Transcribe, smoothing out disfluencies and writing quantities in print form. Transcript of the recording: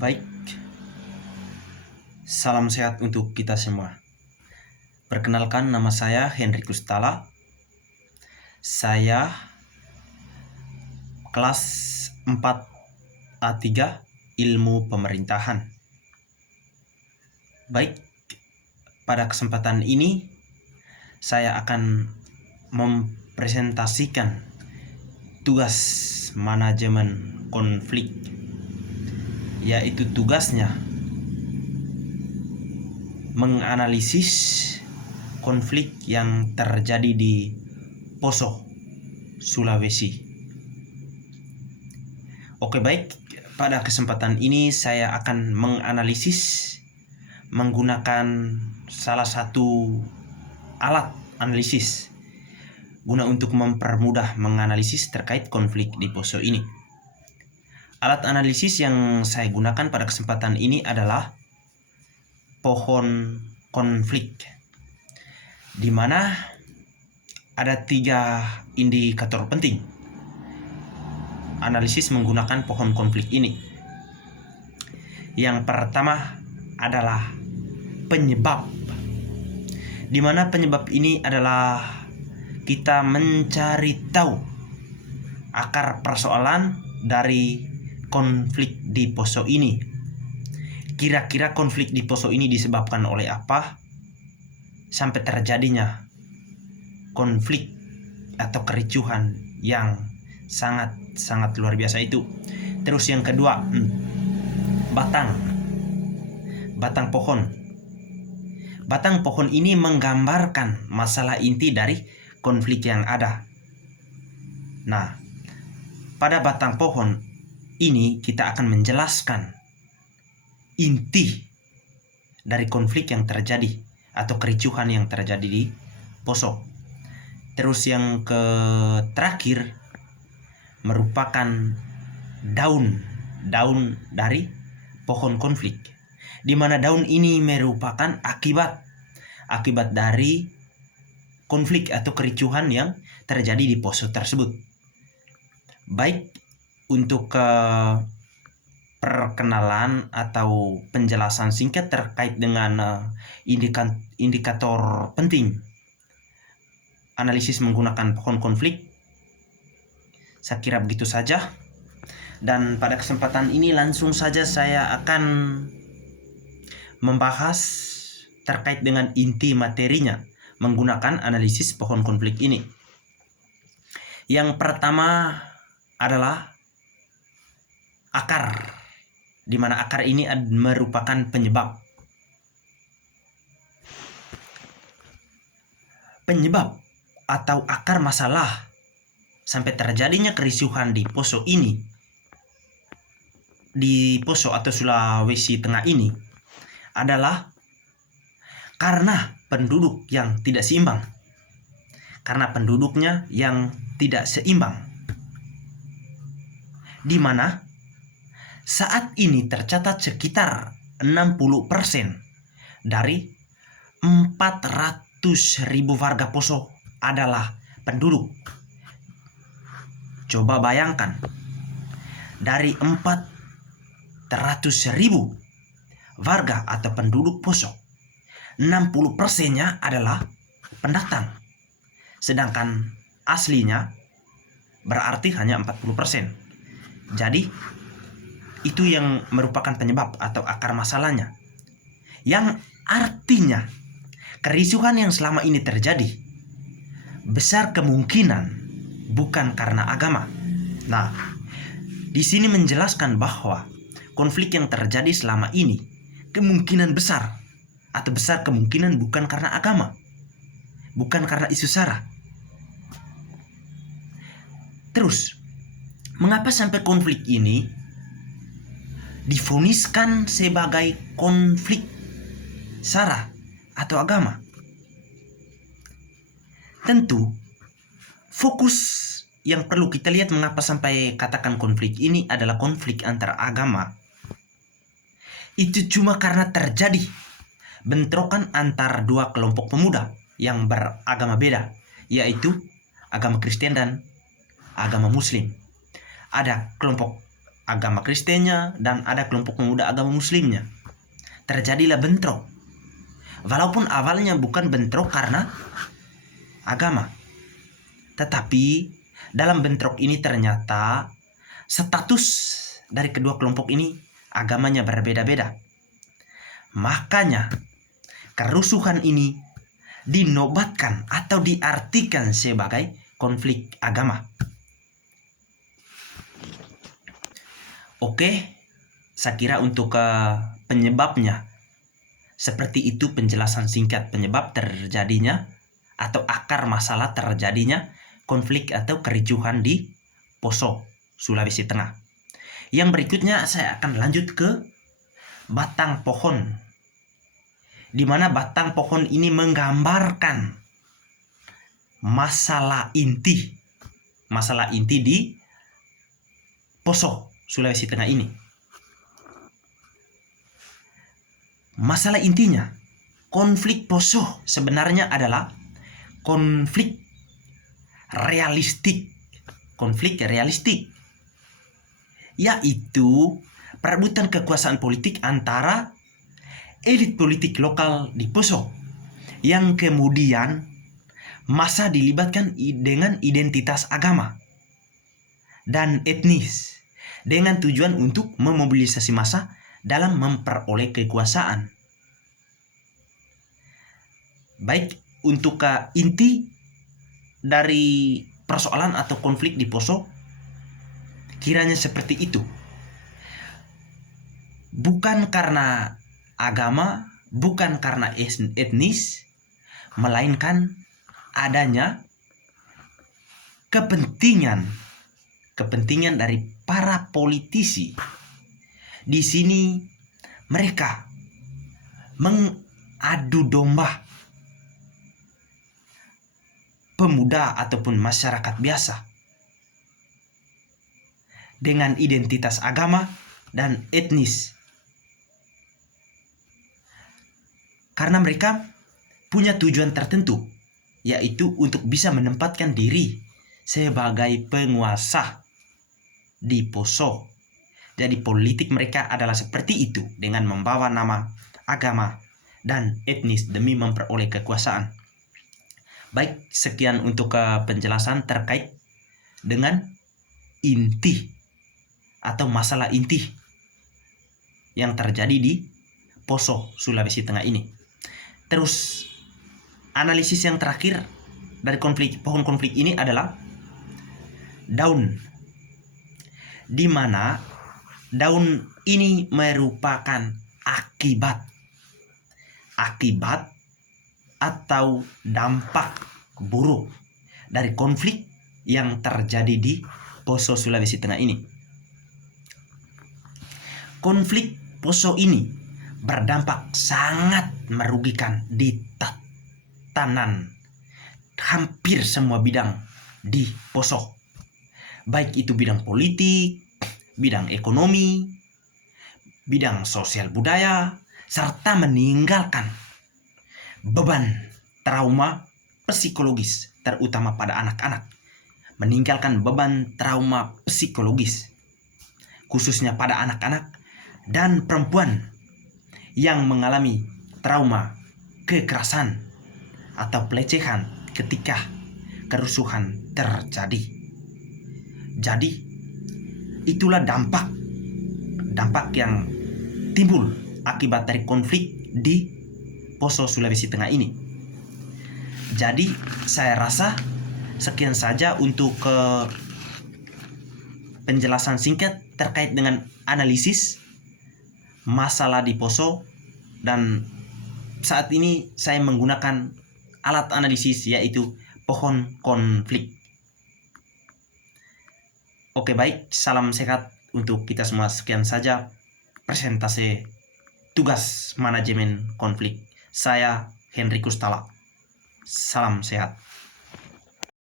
Baik, salam sehat untuk kita semua. Perkenalkan, nama saya Henry Kustala. Saya kelas 4 A3 Ilmu Pemerintahan. Baik, pada kesempatan ini saya akan mempresentasikan tugas manajemen konflik, yaitu tugasnya menganalisis konflik yang terjadi di Poso, Sulawesi. Oke, baik, pada kesempatan ini saya akan menganalisis menggunakan salah satu alat analisis guna untuk mempermudah menganalisis terkait konflik di Poso ini. Alat analisis yang saya gunakan pada kesempatan ini adalah pohon konflik, di mana ada 3 indikator penting analisis menggunakan pohon konflik ini. Yang pertama adalah penyebab, di mana penyebab ini adalah kita mencari tahu akar persoalan dari konflik di Poso ini. Kira-kira konflik di Poso ini disebabkan oleh apa sampai terjadinya konflik atau kericuhan yang sangat luar biasa itu. Terus yang kedua, batang pohon. Batang pohon ini menggambarkan masalah inti dari konflik yang ada. Nah, pada batang pohon ini kita akan menjelaskan inti dari konflik yang terjadi atau kericuhan yang terjadi di Poso. Terus yang terakhir merupakan daun dari pohon konflik, di mana daun ini merupakan akibat dari konflik atau kericuhan yang terjadi di Poso tersebut. Baik, untuk perkenalan atau penjelasan singkat terkait dengan indikator penting analisis menggunakan pohon konflik, saya kira begitu saja. Dan pada kesempatan ini langsung saja saya akan membahas terkait dengan inti materinya menggunakan analisis pohon konflik ini. Yang pertama adalah akar, di mana akar ini merupakan penyebab atau akar masalah sampai terjadinya kericuhan di Poso ini, di Poso atau Sulawesi Tengah ini, adalah karena penduduk yang tidak seimbang, karena penduduknya yang tidak seimbang, di mana saat ini tercatat sekitar 60% dari 400.000 warga Poso adalah penduduk. Coba bayangkan, dari 400.000 warga atau penduduk Poso, 60%-nya adalah pendatang, sedangkan aslinya berarti hanya 40%. Jadi itu yang merupakan penyebab atau akar masalahnya, yang artinya kericuhan yang selama ini terjadi besar kemungkinan bukan karena agama. Nah, di sini menjelaskan bahwa konflik yang terjadi selama ini kemungkinan besar kemungkinan bukan karena agama, bukan karena isu sara. Terus, mengapa sampai konflik ini divoniskan sebagai konflik sara atau agama? Tentu fokus yang perlu kita lihat mengapa sampai katakan konflik ini adalah konflik antara agama, itu cuma karena terjadi bentrokan antar 2 kelompok pemuda yang beragama beda, yaitu agama Kristen dan agama Muslim. Ada kelompok agama Kristennya dan ada kelompok pemuda agama Muslimnya. Terjadilah bentrok. Walaupun awalnya bukan bentrok karena agama, tetapi dalam bentrok ini ternyata status dari kedua kelompok ini agamanya berbeda-beda. Makanya kerusuhan ini dinobatkan atau diartikan sebagai konflik agama. Oke, saya kira untuk penyebabnya seperti itu penjelasan singkat penyebab terjadinya atau akar masalah terjadinya konflik atau kericuhan di Poso, Sulawesi Tengah. Yang berikutnya saya akan lanjut ke batang pohon, di mana batang pohon ini menggambarkan masalah inti di Poso, Sulawesi Tengah ini. Masalah intinya, konflik Poso sebenarnya adalah konflik realistik, yaitu perebutan kekuasaan politik antara elit politik lokal di Poso yang kemudian massa dilibatkan dengan identitas agama dan etnis dengan tujuan untuk memobilisasi massa dalam memperoleh kekuasaan. Baik, untuk inti dari persoalan atau konflik di Poso kiranya seperti itu. Bukan karena agama, bukan karena etnis, melainkan adanya kepentingan dari para politisi. Di sini mereka mengadu domba pemuda ataupun masyarakat biasa dengan identitas agama dan etnis. Karena mereka punya tujuan tertentu, yaitu untuk bisa menempatkan diri sebagai penguasa di Poso. Jadi politik mereka adalah seperti itu, dengan membawa nama agama dan etnis demi memperoleh kekuasaan. Baik, sekian untuk penjelasan terkait dengan inti atau masalah inti yang terjadi di Poso, Sulawesi Tengah ini. Terus analisis yang terakhir dari pohon konflik ini adalah daun, di mana daun ini merupakan akibat atau dampak buruk dari konflik yang terjadi di Poso, Sulawesi Tengah ini. Konflik Poso ini berdampak sangat merugikan di tatanan hampir semua bidang di Poso, baik itu bidang politik, bidang ekonomi, bidang sosial budaya, serta meninggalkan beban trauma psikologis, terutama pada anak-anak. Meninggalkan beban trauma psikologis, khususnya pada anak-anak dan perempuan yang mengalami trauma kekerasan atau pelecehan ketika kerusuhan terjadi. Jadi itulah dampak yang timbul akibat dari konflik di Poso, Sulawesi Tengah ini. Jadi saya rasa sekian saja untuk penjelasan singkat terkait dengan analisis masalah di Poso, dan saat ini saya menggunakan alat analisis yaitu pohon konflik. Oke, baik, salam sehat untuk kita semua. Sekian saja presentasi tugas manajemen konflik. Saya Henry Kustala. Salam sehat.